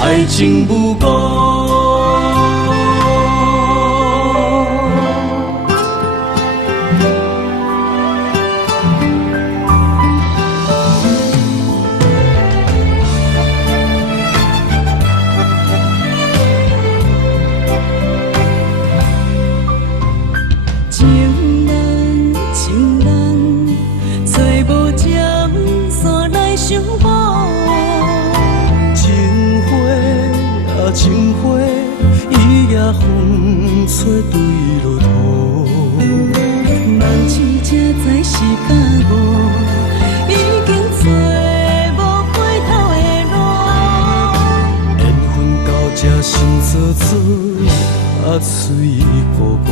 爱情不够。情人，情人，找无江山来相伴。情花伊也风吹对落土，梦醒才知是假误，已经找无回头的路。缘分到这心做水，水糊糊。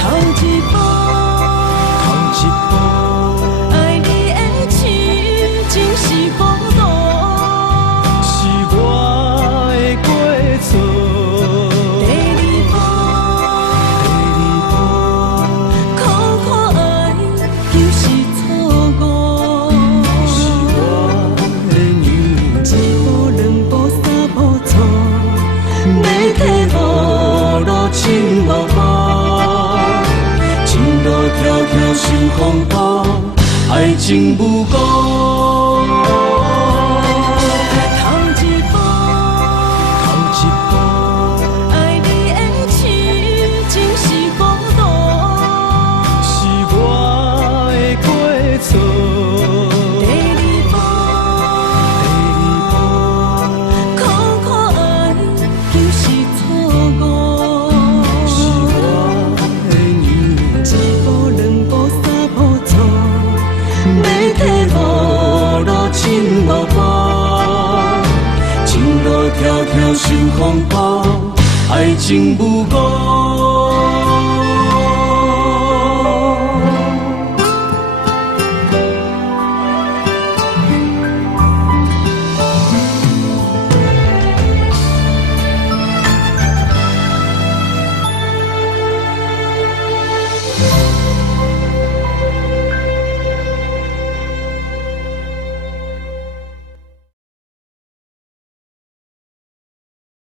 头一步，爱你的情真是孤独。情无无，情路迢迢受风暴，爱情不够。头一步，爱你的情真是孤独，是我的过错。情无无，情路迢迢受风暴，爱情不够。